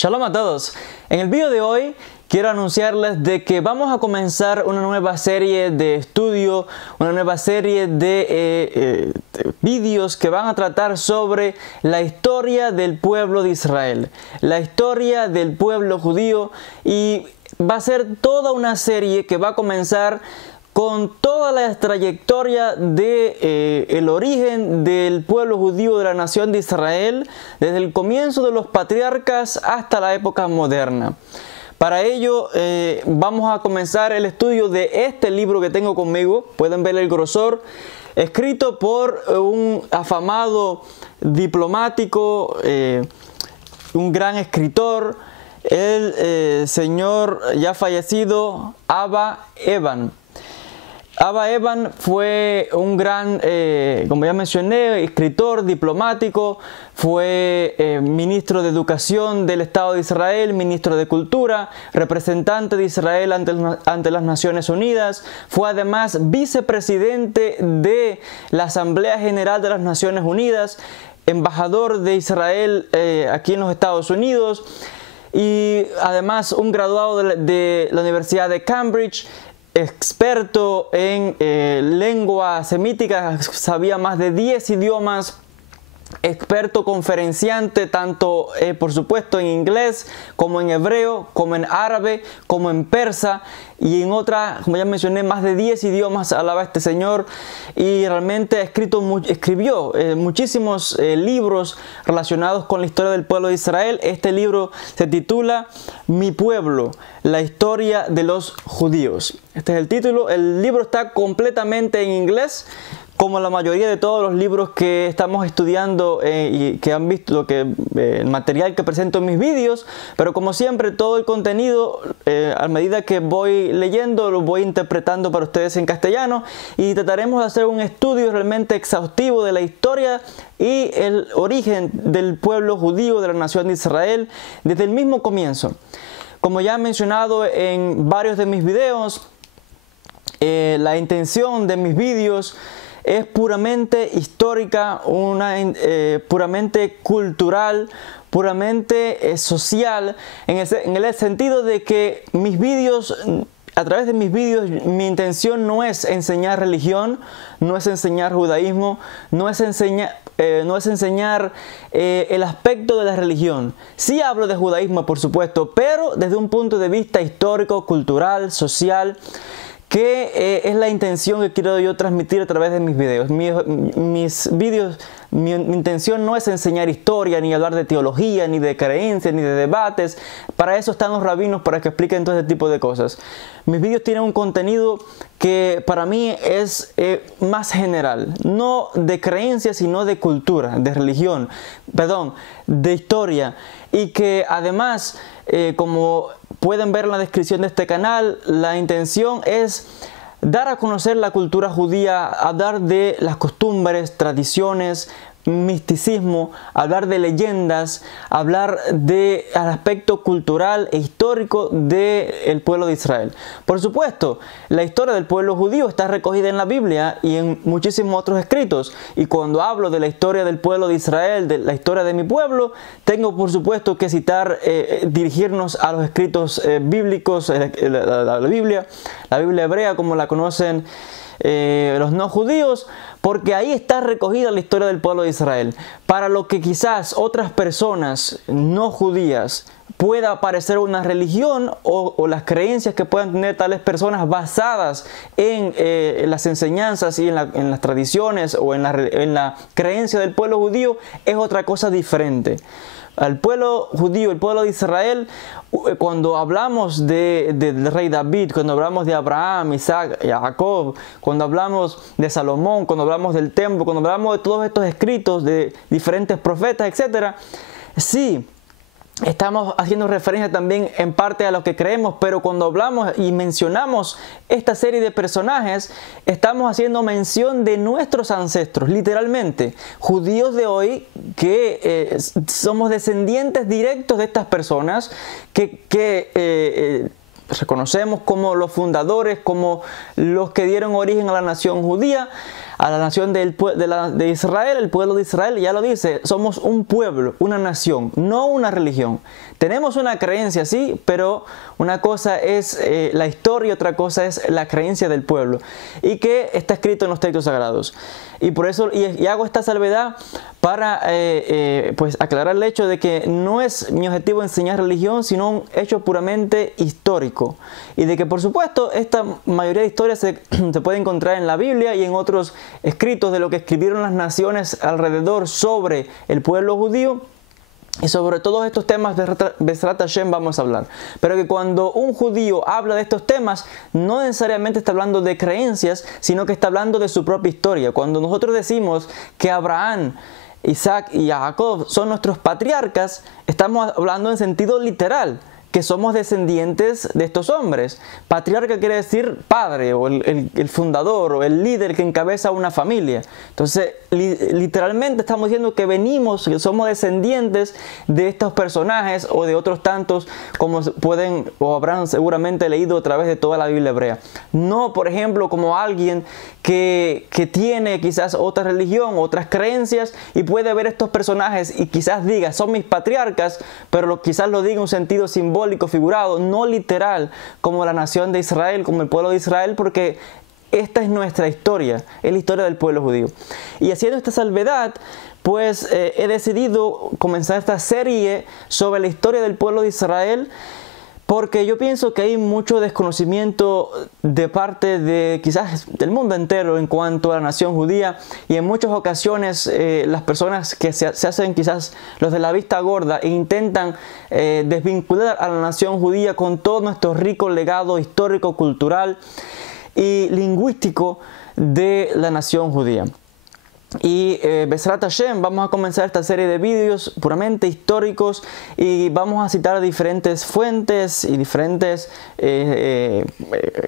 Shalom a todos. En el video de hoy quiero anunciarles de que vamos a comenzar una nueva serie de estudio, una nueva serie de vídeos que van a tratar sobre la historia del pueblo de Israel, la historia del pueblo judío, y va a ser toda una serie que va a comenzar con toda la trayectoria de el origen del pueblo judío de la nación de Israel, desde el comienzo de los patriarcas hasta la época moderna. Para ello vamos a comenzar el estudio de este libro que tengo conmigo. Pueden ver el grosor, escrito por un afamado diplomático, un gran escritor, el señor ya fallecido Abba Eban. Abba Eban fue un gran, como ya mencioné, escritor, diplomático, fue ministro de Educación del Estado de Israel, ministro de Cultura, representante de Israel ante las Naciones Unidas, fue además vicepresidente de la Asamblea General de las Naciones Unidas, embajador de Israel aquí en los Estados Unidos y además un graduado de la Universidad de Cambridge, experto en lengua semítica, sabía más de 10 idiomas, experto conferenciante tanto por supuesto en inglés como en hebreo, como en árabe, como en persa y en otras, como ya mencioné, más de 10 idiomas hablaba este señor, y realmente escribió muchísimos libros relacionados con la historia del pueblo de Israel. Este libro se titula Mi pueblo, la historia de los judíos. Este es el título. El libro está completamente en inglés, como la mayoría de todos los libros que estamos estudiando y que han visto el material que presento en mis vídeos, pero como siempre todo el contenido a medida que voy leyendo lo voy interpretando para ustedes en castellano, y trataremos de hacer un estudio realmente exhaustivo de la historia y el origen del pueblo judío de la nación de Israel desde el mismo comienzo. Como ya he mencionado en varios de mis videos, la intención de mis vídeos es puramente histórica, puramente cultural, puramente social, en el sentido de que mis vídeos, a través de mis vídeos, mi intención no es enseñar religión, no es enseñar judaísmo, no es enseñar el aspecto de la religión. Sí hablo de judaísmo, por supuesto, pero desde un punto de vista histórico, cultural, social, que es la intención que quiero yo transmitir a través de mis videos. Mis videos, mi intención no es enseñar historia, ni hablar de teología, ni de creencias, ni de debates. Para eso están los rabinos, para que expliquen todo ese tipo de cosas. Mis videos tienen un contenido que para mí es más general, no de creencias, sino de cultura, de religión, perdón, de historia, y que además, como pueden ver en la descripción de este canal, la intención es dar a conocer la cultura judía, hablar de las costumbres, tradiciones, misticismo, hablar de leyendas, hablar del aspecto cultural e histórico del pueblo de Israel. Por supuesto, la historia del pueblo judío está recogida en la Biblia y en muchísimos otros escritos, y cuando hablo de la historia del pueblo de Israel, de la historia de mi pueblo, tengo por supuesto que dirigirnos a los escritos bíblicos, la Biblia hebrea como la conocen los no judíos, porque ahí está recogida la historia del pueblo de Israel. Para lo que quizás otras personas no judías pueda parecer una religión o las creencias que puedan tener tales personas basadas en las enseñanzas y en las tradiciones o en la creencia del pueblo judío, es otra cosa diferente. Al pueblo judío, el pueblo de Israel, cuando hablamos del rey David, cuando hablamos de Abraham, Isaac, Jacob, cuando hablamos de Salomón, cuando hablamos del templo, cuando hablamos de todos estos escritos de diferentes profetas, etc., sí, estamos haciendo referencia también en parte a lo que creemos, pero cuando hablamos y mencionamos esta serie de personajes, estamos haciendo mención de nuestros ancestros, literalmente, judíos de hoy, que somos descendientes directos de estas personas, que reconocemos como los fundadores, como los que dieron origen a la nación judía. a la nación de Israel, el pueblo de Israel, ya lo dice, somos un pueblo, una nación, no una religión. Tenemos una creencia, sí, pero una cosa es la historia y otra cosa es la creencia del pueblo, y que está escrito en los textos sagrados. Y por eso y hago esta salvedad para pues aclarar el hecho de que no es mi objetivo enseñar religión, sino un hecho puramente histórico. Y de que por supuesto esta mayoría de historias se puede encontrar en la Biblia y en otros escritos de lo que escribieron las naciones alrededor sobre el pueblo judío. Y sobre todos estos temas de Bezrat Hashem vamos a hablar. Pero que cuando un judío habla de estos temas, no necesariamente está hablando de creencias, sino que está hablando de su propia historia. Cuando nosotros decimos que Abraham, Isaac y Jacob son nuestros patriarcas, estamos hablando en sentido literal, que somos descendientes de estos hombres. Patriarca quiere decir padre, o el fundador, o el líder que encabeza una familia. Entonces, literalmente estamos diciendo que venimos, que somos descendientes de estos personajes, o de otros tantos, como pueden, o habrán seguramente leído a través de toda la Biblia hebrea. No, por ejemplo, como alguien que tiene quizás otra religión, otras creencias, y puede ver estos personajes y quizás diga, son mis patriarcas, pero quizás lo diga en un sentido simbólico, figurado, no literal, como la nación de Israel, como el pueblo de Israel, porque esta es nuestra historia, es la historia del pueblo judío. Y haciendo esta salvedad, pues he decidido comenzar esta serie sobre la historia del pueblo de Israel, porque yo pienso que hay mucho desconocimiento de parte de quizás del mundo entero en cuanto a la nación judía, y en muchas ocasiones las personas que se hacen quizás los de la vista gorda e intentan desvincular a la nación judía con todo nuestro rico legado histórico, cultural y lingüístico de la nación judía. Y Bezrat Hashem, vamos a comenzar esta serie de vídeos puramente históricos, y vamos a citar diferentes fuentes y diferentes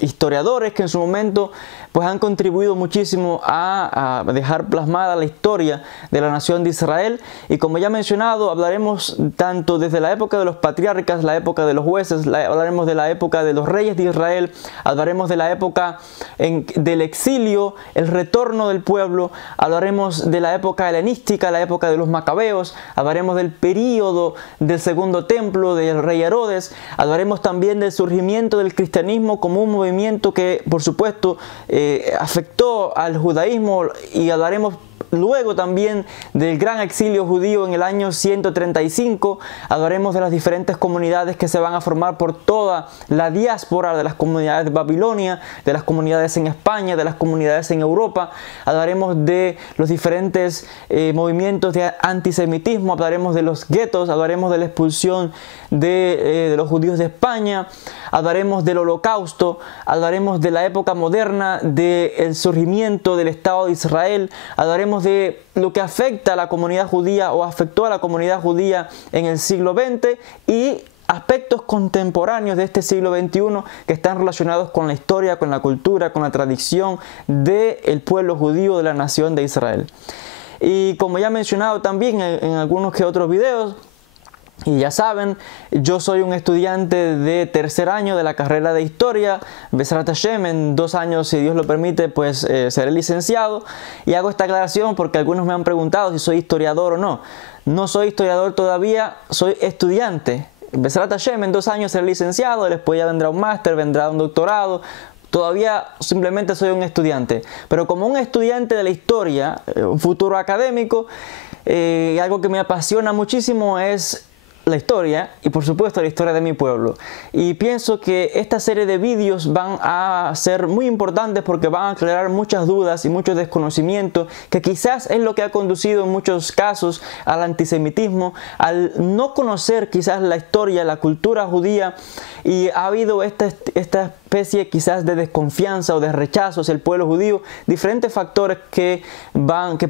historiadores que en su momento pues han contribuido muchísimo a dejar plasmada la historia de la nación de Israel. Y como ya he mencionado, hablaremos tanto desde la época de los patriarcas, la época de los jueces, hablaremos de la época de los reyes de Israel, hablaremos de la época del exilio, el retorno del pueblo, hablaremos de la época helenística, la época de los macabeos, hablaremos del período del segundo templo del rey Herodes, hablaremos también del surgimiento del cristianismo como un movimiento que por supuesto afectó al judaísmo, y hablaremos luego también del gran exilio judío en el año 135. Hablaremos de las diferentes comunidades que se van a formar por toda la diáspora, de las comunidades de Babilonia, de las comunidades en España, de las comunidades en Europa. Hablaremos de los diferentes movimientos de antisemitismo, hablaremos de los guetos, hablaremos de la expulsión de los judíos de España, hablaremos del Holocausto, hablaremos de la época moderna, del surgimiento del Estado de Israel, hablaremos de lo que afecta a la comunidad judía o afectó a la comunidad judía en el siglo XX, y aspectos contemporáneos de este siglo XXI que están relacionados con la historia, con la cultura, con la tradición del pueblo judío de la nación de Israel. Y como ya he mencionado también en algunos que otros videos, y ya saben, yo soy un estudiante de tercer año de la carrera de Historia. Bezrat Hashem, en 2 años, si Dios lo permite, pues seré licenciado. Y hago esta aclaración porque algunos me han preguntado si soy historiador o no. No soy historiador todavía, soy estudiante. Bezrat Hashem, en 2 años seré licenciado, después ya vendrá un máster, vendrá un doctorado. Todavía simplemente soy un estudiante. Pero como un estudiante de la historia, un futuro académico, algo que me apasiona muchísimo es la historia, y por supuesto la historia de mi pueblo. Y pienso que esta serie de vídeos van a ser muy importantes porque van a aclarar muchas dudas y mucho desconocimiento, que quizás es lo que ha conducido en muchos casos al antisemitismo, al no conocer quizás la historia, la cultura judía, y ha habido esta especie quizás de desconfianza o de rechazo hacia el pueblo judío, diferentes factores que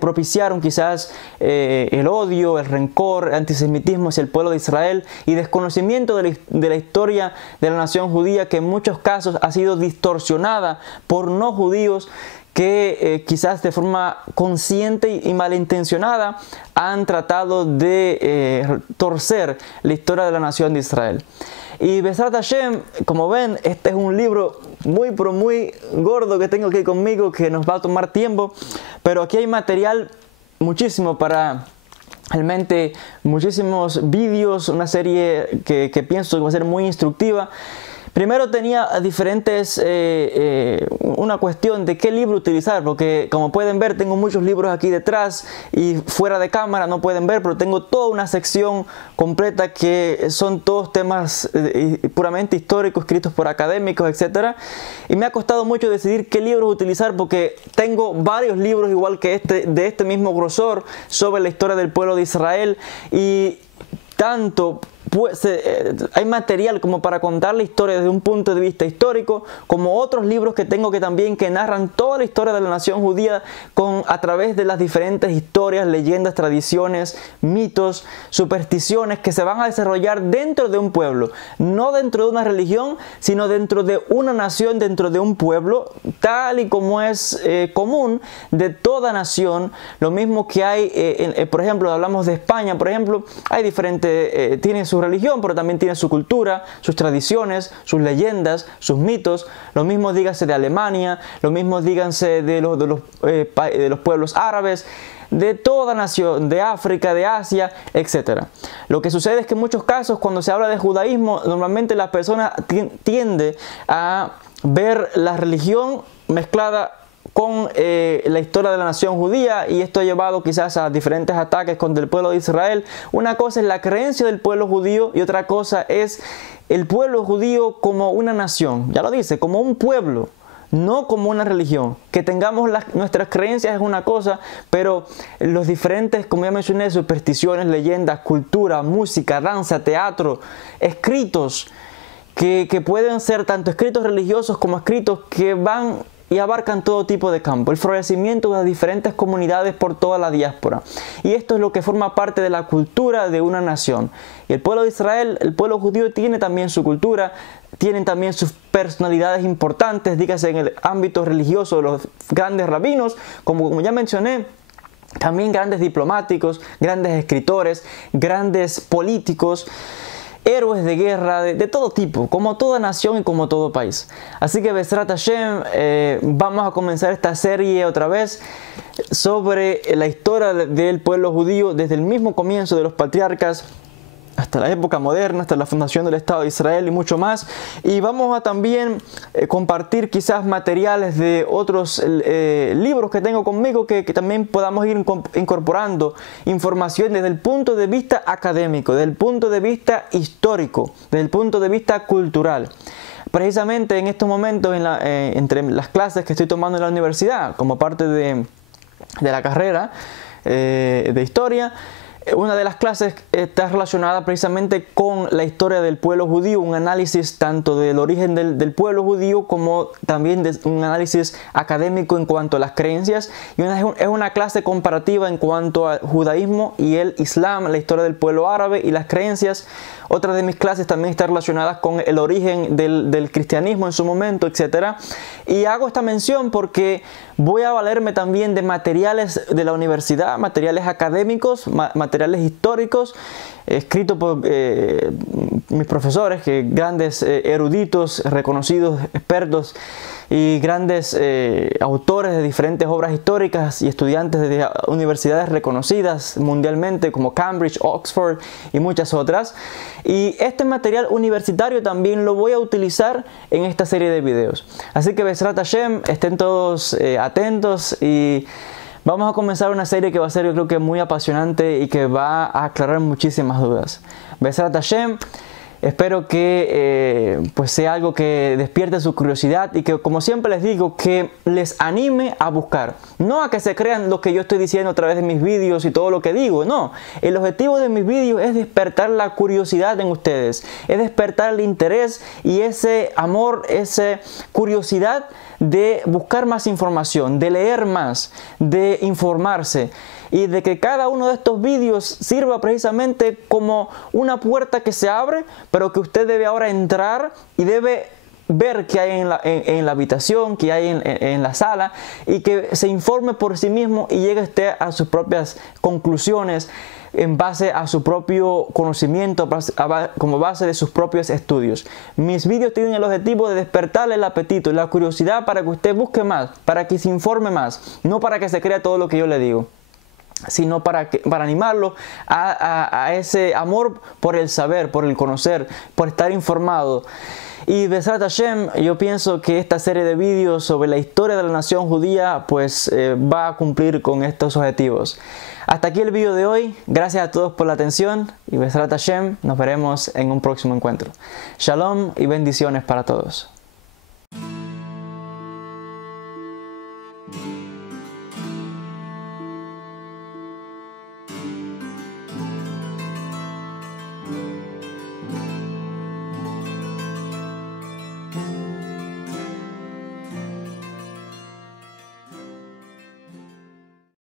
propiciaron quizás el odio, el rencor, el antisemitismo hacia el pueblo de Israel, y desconocimiento de la historia de la nación judía, que en muchos casos ha sido distorsionada por no judíos que quizás de forma consciente y malintencionada han tratado de torcer la historia de la nación de Israel. Y Bezrat Hashem, como ven, este es un libro muy gordo que tengo aquí conmigo, que nos va a tomar tiempo, pero aquí hay material muchísimo para realmente muchísimos vídeos, una serie que pienso que va a ser muy instructiva. Primero tenía diferentes, una cuestión de qué libro utilizar, porque como pueden ver tengo muchos libros aquí detrás y fuera de cámara no pueden ver, pero tengo toda una sección completa que son todos temas puramente históricos, escritos por académicos, etc. Y me ha costado mucho decidir qué libros utilizar, porque tengo varios libros igual que este, de este mismo grosor, sobre la historia del pueblo de Israel, y tanto pues, hay material como para contar la historia desde un punto de vista histórico, como otros libros que tengo que también que narran toda la historia de la nación judía a través de las diferentes historias, leyendas, tradiciones, mitos, supersticiones que se van a desarrollar dentro de un pueblo, no dentro de una religión, sino dentro de una nación, dentro de un pueblo, tal y como es común de toda nación. Lo mismo que hay, por ejemplo, hablamos de España, por ejemplo, hay diferentes, tiene su religión, pero también tiene su cultura, sus tradiciones, sus leyendas, sus mitos. Lo mismo dígase de Alemania, lo mismo díganse de los pueblos árabes, de toda nación, de África, de Asia, etc. Lo que sucede es que en muchos casos, cuando se habla de judaísmo, normalmente la persona tiende a ver la religión mezclada con la historia de la nación judía, y esto ha llevado quizás a diferentes ataques contra el pueblo de Israel. Una cosa es la creencia del pueblo judío y otra cosa es el pueblo judío como una nación. Ya lo dice, como un pueblo, no como una religión. Que tengamos nuestras creencias es una cosa, pero los diferentes, como ya mencioné, supersticiones, leyendas, cultura, música, danza, teatro, escritos que pueden ser tanto escritos religiosos como escritos que van y abarcan todo tipo de campo, el florecimiento de las diferentes comunidades por toda la diáspora. Y esto es lo que forma parte de la cultura de una nación. Y el pueblo de Israel, el pueblo judío, tiene también su cultura, tienen también sus personalidades importantes, dígase en el ámbito religioso de los grandes rabinos, como ya mencioné, también grandes diplomáticos, grandes escritores, grandes políticos, héroes de guerra, de todo tipo, como toda nación y como todo país. Así que Bezrat Hashem, vamos a comenzar esta serie otra vez sobre la historia del pueblo judío desde el mismo comienzo de los patriarcas hasta la época moderna, hasta la fundación del Estado de Israel y mucho más. Y vamos a también compartir quizás materiales de otros libros que tengo conmigo que también podamos ir incorporando información desde el punto de vista académico, desde el punto de vista histórico, desde el punto de vista cultural. Precisamente en estos momentos, entre las clases que estoy tomando en la universidad, como parte de la carrera de historia, una de las clases está relacionada precisamente con la historia del pueblo judío, un análisis tanto del origen del pueblo judío como también de un análisis académico en cuanto a las creencias, y es una clase comparativa en cuanto al judaísmo y el islam, la historia del pueblo árabe y las creencias. Otra de mis clases también está relacionada con el origen del cristianismo en su momento, etc. Y hago esta mención porque voy a valerme también de materiales de la universidad, materiales académicos, materiales históricos, escritos por mis profesores, grandes eruditos, reconocidos expertos y grandes autores de diferentes obras históricas y estudiantes de universidades reconocidas mundialmente como Cambridge, Oxford y muchas otras. Y este material universitario también lo voy a utilizar en esta serie de videos. Así que Bezrat Hashem, estén todos atentos y vamos a comenzar una serie que va a ser, yo creo que muy apasionante y que va a aclarar muchísimas dudas. Bezrat Hashem, espero que pues sea algo que despierte su curiosidad y que, como siempre les digo, que les anime a buscar. No a que se crean lo que yo estoy diciendo a través de mis vídeos y todo lo que digo, no. El objetivo de mis vídeos es despertar la curiosidad en ustedes, es despertar el interés y ese amor, esa curiosidad de buscar más información, de leer más, de informarse, y de que cada uno de estos vídeos sirva precisamente como una puerta que se abre, pero que usted debe ahora entrar y debe ver qué hay en la habitación, qué hay en la sala, y que se informe por sí mismo y llegue usted a sus propias conclusiones en base a su propio conocimiento, como base de sus propios estudios. Mis vídeos tienen el objetivo de despertarle el apetito y la curiosidad para que usted busque más, para que se informe más, no para que se crea todo lo que yo le digo, sino para animarlo a ese amor por el saber, por el conocer, por estar informado. Y Bezrat Hashem, yo pienso que esta serie de vídeos sobre la historia de la nación judía pues va a cumplir con estos objetivos. Hasta aquí el vídeo de hoy. Gracias a todos por la atención y Bezrat Hashem, nos veremos en un próximo encuentro. Shalom y bendiciones para todos.